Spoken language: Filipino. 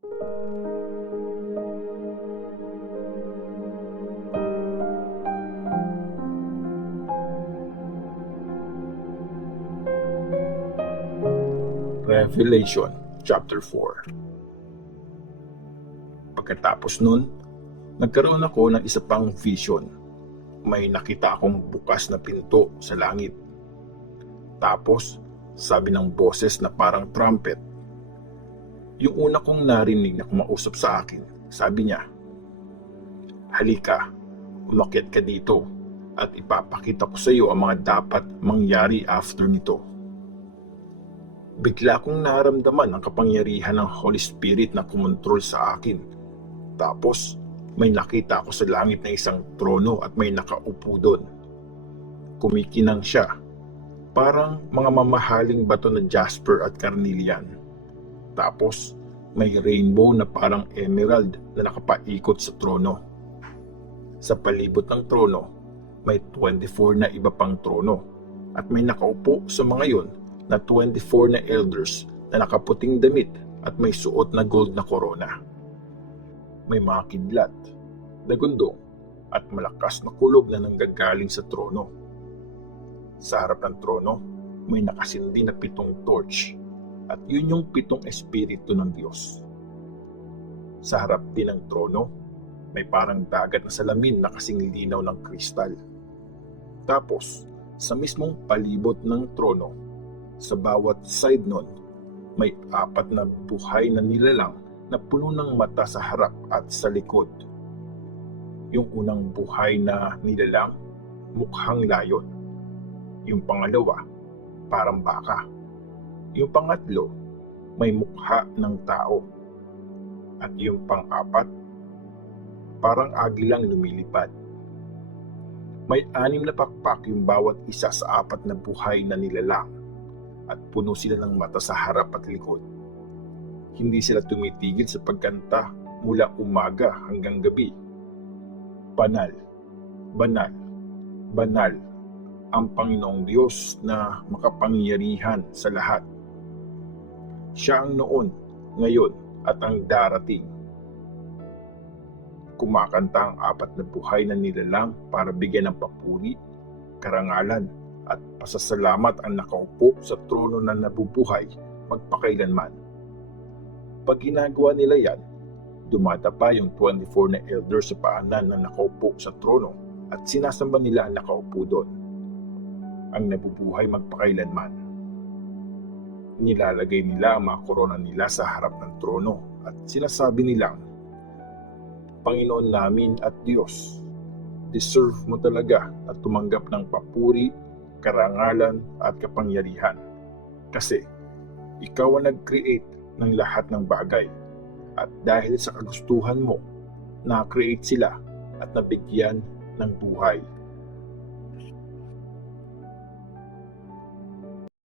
Revelation chapter 4. Pagkatapos nun, nagkaroon ako ng isa pang vision. May nakita akong bukas na pinto sa langit. Tapos, sabi ng boses na parang trumpet. Yung una kong narinig na kumausap sa akin, sabi niya, "Halika, umakyat ka dito at ipapakita ko sa iyo ang mga dapat mangyari after nito." Bigla kong naramdaman ang kapangyarihan ng Holy Spirit na kumontrol sa akin. Tapos, may nakita ako sa langit na isang trono at may nakaupo doon. Kumikinang siya, parang mga mamahaling bato na jasper at carnelian. Tapos, may rainbow na parang emerald na nakapaikot sa trono. Sa palibot ng trono, may 24 na iba pang trono at may nakaupo sa mga yon na 24 na elders na nakaputing damit at may suot na gold na korona. May mga kidlat, dagundong at malakas na kulog na nanggagaling sa trono. Sa harap ng trono, may nakasindi na 7 torch at yun yung 7 espiritu ng Diyos. Sa harap din ng trono, may parang dagat na salamin na kasing linaw ng kristal. Tapos, sa mismong palibot ng trono, sa bawat side nun, may 4 na buhay na nilalang na puno ng mata sa harap at sa likod. Yung unang buhay na nilalang, mukhang layon. Yung pangalawa, parang baka. Yung pangatlo, may mukha ng tao. At yung pang-4, parang agilang lumilipad. May 6 na pakpak yung bawat isa sa 4 na buhay na nilalang. At puno sila ng mata sa harap at likod. Hindi sila tumitigil sa pagkanta mula umaga hanggang gabi. Banal, banal, banal ang Panginoong Diyos na makapangyarihan sa lahat. Siya ang noon, ngayon at ang darating. Kumakanta ang 4 na buhay na nilalang para bigyan ng papuri, karangalan, at pasasalamat ang nakaupo sa trono na nabubuhay magpakailanman. Pag ginagawa nila yan, dumadapa yung 24 na elders sa paanan na nakaupo sa trono at sinasamba nila ang nakaupo doon, ang nabubuhay magpakailanman. Nilalagay nila ang mga korona nila sa harap ng trono at sinasabi nilang, "Panginoon namin at Diyos, deserve mo talaga na tumanggap ng papuri, karangalan at kapangyarihan. Kasi ikaw ang nag-create ng lahat ng bagay at dahil sa kagustuhan mo, na-create sila at nabigyan ng buhay."